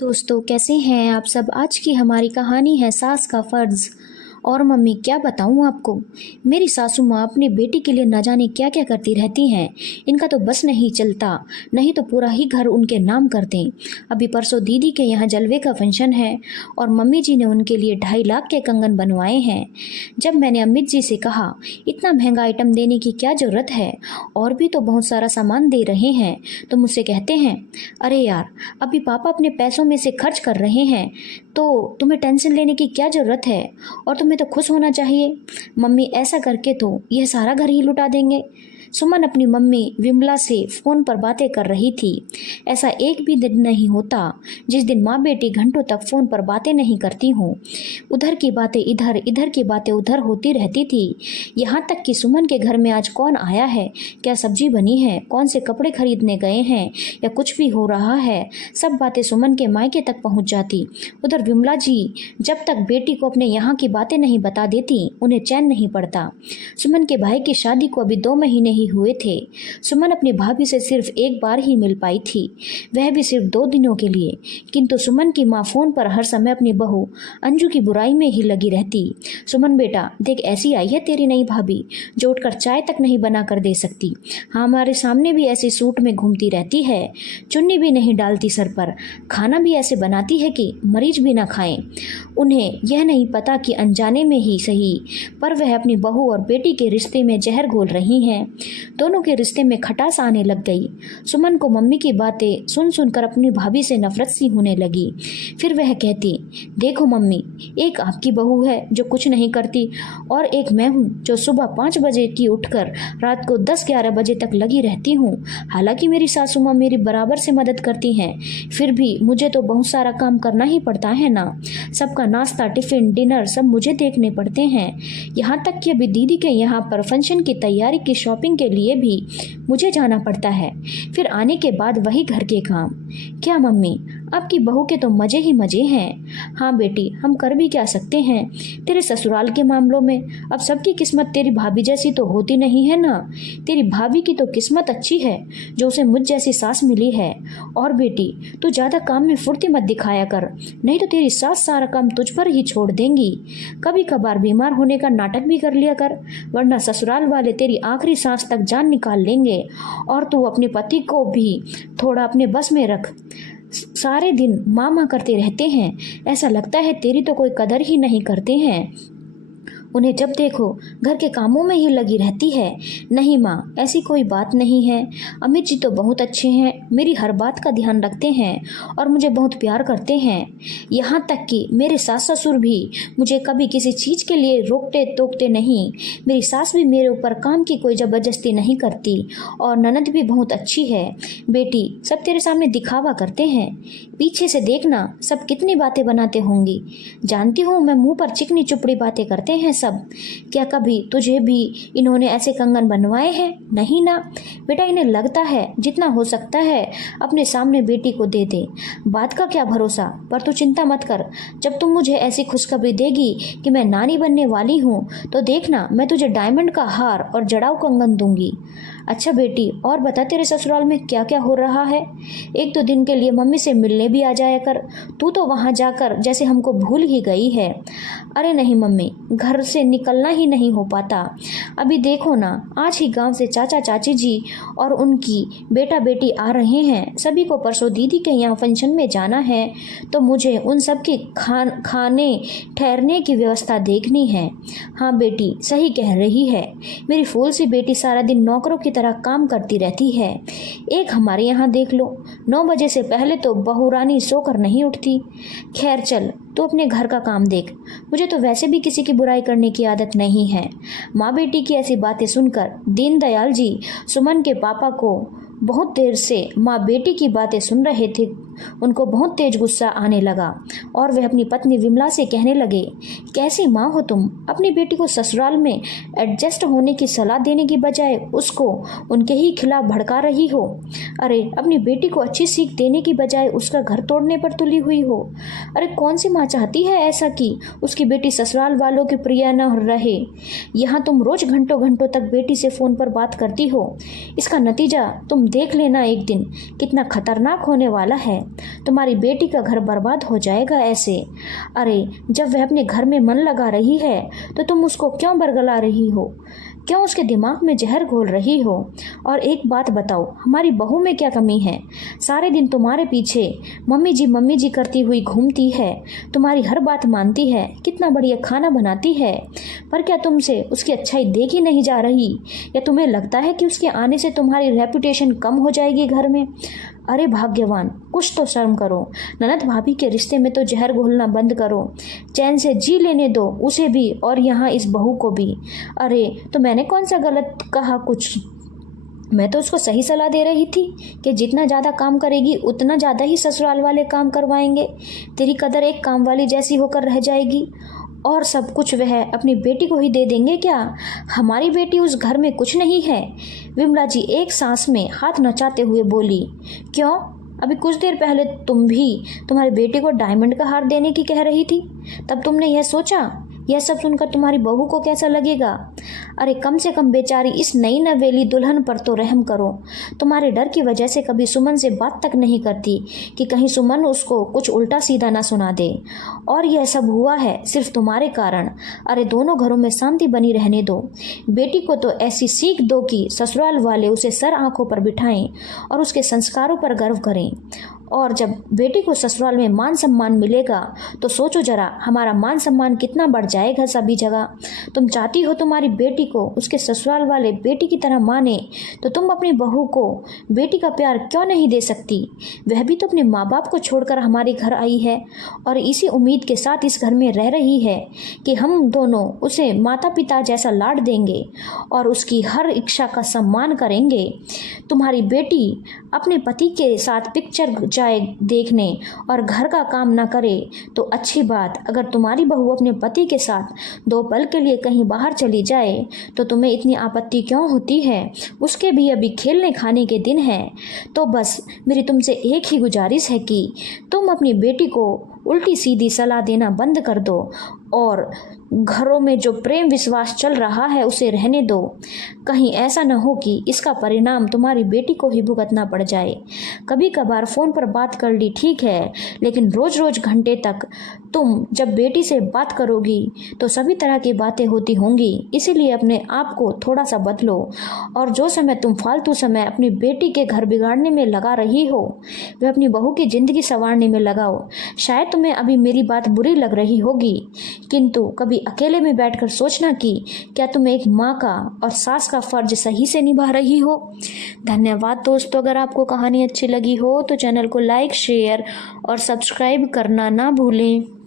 दोस्तों कैसे हैं आप सब। आज की हमारी कहानी है सास का फर्ज। और मम्मी क्या बताऊं आपको, मेरी सासू माँ अपनी बेटी के लिए न जाने क्या क्या करती रहती हैं। इनका तो बस नहीं चलता, नहीं तो पूरा ही घर उनके नाम कर दें। अभी परसों दीदी के यहाँ जलवे का फंक्शन है और मम्मी जी ने उनके लिए 2.5 लाख के कंगन बनवाए हैं। जब मैंने अमित जी से कहा इतना महंगा आइटम देने की क्या ज़रूरत है, और भी तो बहुत सारा सामान दे रहे हैं, तो मुझसे कहते हैं अरे यार अभी पापा अपने पैसों में से खर्च कर रहे हैं, तो तुम्हें टेंशन लेने की क्या ज़रूरत है, और तुम्हें तो खुश होना चाहिए। मम्मी ऐसा करके तो यह सारा घर ही लुटा देंगे। सुमन अपनी मम्मी विमला से फ़ोन पर बातें कर रही थी। ऐसा एक भी दिन नहीं होता जिस दिन माँ बेटी घंटों तक फ़ोन पर बातें नहीं करती हों। उधर की बातें इधर, इधर की बातें उधर होती रहती थी। यहाँ तक कि सुमन के घर में आज कौन आया है, क्या सब्जी बनी है, कौन से कपड़े खरीदने गए हैं, या कुछ भी हो रहा है, सब बातें सुमन के मायके तक पहुँच जाती। उधर विमला जी जब तक बेटी को अपने यहाँ की बातें नहीं बता देती उन्हें चैन नहीं पड़ता। सुमन के भाई की शादी को अभी 2 महीने ही हुए थे। सुमन अपनी भाभी से सिर्फ एक बार ही मिल पाई थी, वह भी सिर्फ 2 दिनों के लिए। किंतु सुमन की माँ फोन पर हर समय अपनी बहू अंजू की बुराई में ही लगी रहती। सुमन बेटा देख, ऐसी आई है तेरी नई भाभी जो उठकर चाय तक नहीं बना कर दे सकती। हाँ, हमारे सामने भी ऐसे सूट में घूमती रहती है, चुन्नी भी नहीं डालती सर पर, खाना भी ऐसे बनाती है कि मरीज भी ना खाएं। उन्हें यह नहीं पता कि अनजाने में ही सही पर वह अपनी बहू और बेटी के रिश्ते में जहर घोल रही हैं। दोनों के रिश्ते में खटास आने लग गई। सुमन को मम्मी की बातें सुन सुनकर अपनी भाभी से नफरत सी होने लगी। फिर वह कहती, देखो मम्मी, एक आपकी बहू है जो कुछ नहीं करती, और एक मैं हूँ जो सुबह 5 बजे की उठकर रात को 10-11 बजे तक लगी रहती हूँ। हालांकि मेरी सासू माँ मेरी बराबर से मदद करती हैं, फिर भी मुझे तो बहुत सारा काम करना ही पड़ता है ना। सबका नाश्ता, टिफिन, डिनर सब मुझे देखने पड़ते हैं। यहाँ तक कि अभी दीदी के यहाँ पर फंक्शन की तैयारी की शॉपिंग के लिए भी मुझे जाना पड़ता है। फिर आने के बाद वही घर के काम। क्या मम्मी, आपकी बहू के तो मजे ही मजे हैं। हाँ बेटी, हम कर भी क्या सकते हैं। तेरे ससुराल के मामलों में अब सबकी किस्मत तेरी भाभी जैसी तो होती नहीं है ना। तेरी भाभी की तो किस्मत अच्छी है जो उसे मुझ जैसी सास मिली है। और बेटी तू ज़्यादा काम में फुर्ती मत दिखाया कर, नहीं तो तेरी सास सारा काम तुझ पर ही छोड़ देंगी। कभी कभार बीमार होने का नाटक भी कर लिया कर, वरना ससुराल वाले तेरी आखिरी सांस तक जान निकाल लेंगे। और तू अपने पति को भी थोड़ा अपने बस में रख। सारे दिन माँ माँ करते रहते हैं, ऐसा लगता है तेरी तो कोई कदर ही नहीं करते हैं। उन्हें जब देखो घर के कामों में ही लगी रहती है। नहीं माँ, ऐसी कोई बात नहीं है। अमित जी तो बहुत अच्छे हैं, मेरी हर बात का ध्यान रखते हैं और मुझे बहुत प्यार करते हैं। यहाँ तक कि मेरे सास ससुर भी मुझे कभी किसी चीज़ के लिए रोकते टोकते नहीं। मेरी सास भी मेरे ऊपर काम की कोई ज़बरदस्ती नहीं करती, और ननद भी बहुत अच्छी है। बेटी सब तेरे सामने दिखावा करते हैं, पीछे से देखना सब कितनी बातें बनाते होंगी। जानती हूँ मैं मुँह पर चिकनी चुपड़ी बातें करते हैं सब। क्या कभी तुझे भी इन्होंने ऐसे कंगन बनवाए हैं? नहीं ना बेटा, इन्हें लगता है जितना हो सकता है अपने सामने बेटी को दे दे। बात का क्या भरोसा, पर तू चिंता मत कर। जब तुम मुझे ऐसी खुशखबरी देगी कि मैं नानी बनने वाली हूँ, तो देखना मैं तुझे डायमंड का हार और जड़ाऊ कंगन दूंगी। अच्छा बेटी, और बता तेरे ससुराल में क्या क्या हो रहा है। 1-2 दिन के लिए मम्मी से मिलने भी आ जाया कर। तू तो वहाँ जाकर जैसे हमको भूल ही गई है। अरे नहीं मम्मी, घर से निकलना ही नहीं हो पाता। अभी देखो ना, आज ही गांव से चाचा चाची जी और उनकी बेटा बेटी आ रहे हैं। सभी को परसों दीदी के यहाँ फंक्शन में जाना है, तो मुझे उन सब की खाने ठहरने की व्यवस्था देखनी है। हाँ बेटी सही कह रही है, मेरी फूल सी बेटी सारा दिन नौकरों की तरह काम करती रहती है। एक हमारे यहाँ देख लो, 9 बजे से पहले तो बहू रानी सोकर नहीं उठती। खैर चल, तू अपने घर का काम देख। मुझे तो वैसे भी किसी की बुराई करने की आदत नहीं है। माँ बेटी की ऐसी बातें सुनकर दीनदयाल जी सुमन के पापा को बहुत देर से माँ बेटी की बातें सुन रहे थे। उनको बहुत तेज गुस्सा आने लगा और वह अपनी पत्नी विमला से कहने लगे, कैसी माँ हो तुम, अपनी बेटी को ससुराल में एडजस्ट होने की सलाह देने की बजाय उसको उनके ही खिलाफ भड़का रही हो। अरे अपनी बेटी को अच्छी सीख देने की बजाय उसका घर तोड़ने पर तुली हुई हो। अरे कौन सी माँ चाहती है ऐसा कि उसकी बेटी ससुराल वालों की प्रिय न रहे। यहाँ तुम रोज घंटों घंटों तक बेटी से फ़ोन पर बात करती हो। इसका नतीजा तुम देख लेना एक दिन कितना खतरनाक होने वाला है। तुम्हारी बेटी का घर बर्बाद हो जाएगा ऐसे। अरे जब वह अपने घर में मन लगा रही है तो तुम उसको क्यों बरगला रही हो, क्यों उसके दिमाग में जहर घोल रही हो? और एक बात बताओ, हमारी बहू में क्या कमी है? सारे दिन तुम्हारे पीछे मम्मी जी करती हुई घूमती है, तुम्हारी हर बात मानती है, कितना बढ़िया खाना बनाती है, पर क्या तुमसे उसकी अच्छाई देखी नहीं जा रही? या तुम्हें लगता है कि उसके आने से तुम्हारी रेपुटेशन कम हो जाएगी घर में? अरे भाग्यवान, कुछ तो शर्म करो। ननद भाभी के रिश्ते में तो जहर घोलना बंद करो, चैन से जी लेने दो उसे भी और यहाँ इस बहू को भी। अरे तो मैंने कौन सा गलत कहा कुछ? मैं तो उसको सही सलाह दे रही थी कि जितना ज़्यादा काम करेगी उतना ज़्यादा ही ससुराल वाले काम करवाएंगे, तेरी कदर एक काम वाली जैसी होकर रह जाएगी और सब कुछ वह अपनी बेटी को ही दे देंगे क्या? हमारी बेटी उस घर में कुछ नहीं है। विमला जी एक सांस में हाथ नचाते हुए बोली। क्यों? अभी कुछ देर पहले तुम भी तुम्हारी बेटी को डायमंड का हार देने की कह रही थी, तब तुमने यह सोचा? यह सब सुनकर तुम्हारी बहू को कैसा लगेगा? अरे कम से कम बेचारी इस नई नवेली दुल्हन पर तो रहम करो। तुम्हारे डर की वजह से कभी सुमन से बात तक नहीं करती कि कहीं सुमन उसको कुछ उल्टा सीधा ना सुना दे, और यह सब हुआ है सिर्फ तुम्हारे कारण। अरे दोनों घरों में शांति बनी रहने दो। बेटी को तो ऐसी सीख दो कि ससुराल वाले उसे सर आंखों पर बिठाएं और उसके संस्कारों पर गर्व करें। और जब बेटी को ससुराल में मान सम्मान मिलेगा तो सोचो जरा, हमारा मान सम्मान कितना बढ़ जाएगा सभी जगह। तुम चाहती हो तुम्हारी बेटी को उसके ससुराल वाले बेटी की तरह माने, तो तुम अपनी बहू को बेटी का प्यार क्यों नहीं दे सकती? वह भी तो अपने माँ बाप को छोड़कर हमारे घर आई है और इसी उम्मीद के साथ इस घर में रह रही है कि हम दोनों उसे माता पिता जैसा लाड देंगे और उसकी हर इच्छा का सम्मान करेंगे। तुम्हारी बेटी अपने पति के साथ पिक्चर जाए देखने और घर का काम ना करे तो अच्छी बात, अगर तुम्हारी बहू अपने पति के साथ 2 पल के लिए कहीं बाहर चली जाए तो तुम्हें इतनी आपत्ति क्यों होती है? उसके भी अभी खेलने खाने के दिन हैं। तो बस मेरी तुमसे एक ही गुजारिश है कि तुम अपनी बेटी को उल्टी सीधी सलाह देना बंद कर दो और घरों में जो प्रेम विश्वास चल रहा है उसे रहने दो। कहीं ऐसा न हो कि इसका परिणाम तुम्हारी बेटी को ही भुगतना पड़ जाए। कभी कभार फ़ोन पर बात कर ली ठीक है, लेकिन रोज़ रोज़ घंटे तक तुम जब बेटी से बात करोगी तो सभी तरह की बातें होती होंगी। इसीलिए अपने आप को थोड़ा सा बदलो और जो समय तुम फालतू समय अपनी बेटी के घर बिगाड़ने में लगा रही हो वह अपनी बहू की ज़िंदगी संवारने में लगाओ। शायद तुम्हें अभी मेरी बात बुरी लग रही होगी, किंतु कभी अकेले में बैठकर सोचना कि क्या तुम एक माँ का और सास का फर्ज सही से निभा रही हो। धन्यवाद दोस्तों। अगर आपको कहानी अच्छी लगी हो तो चैनल को लाइक, शेयर और सब्सक्राइब करना ना भूलें।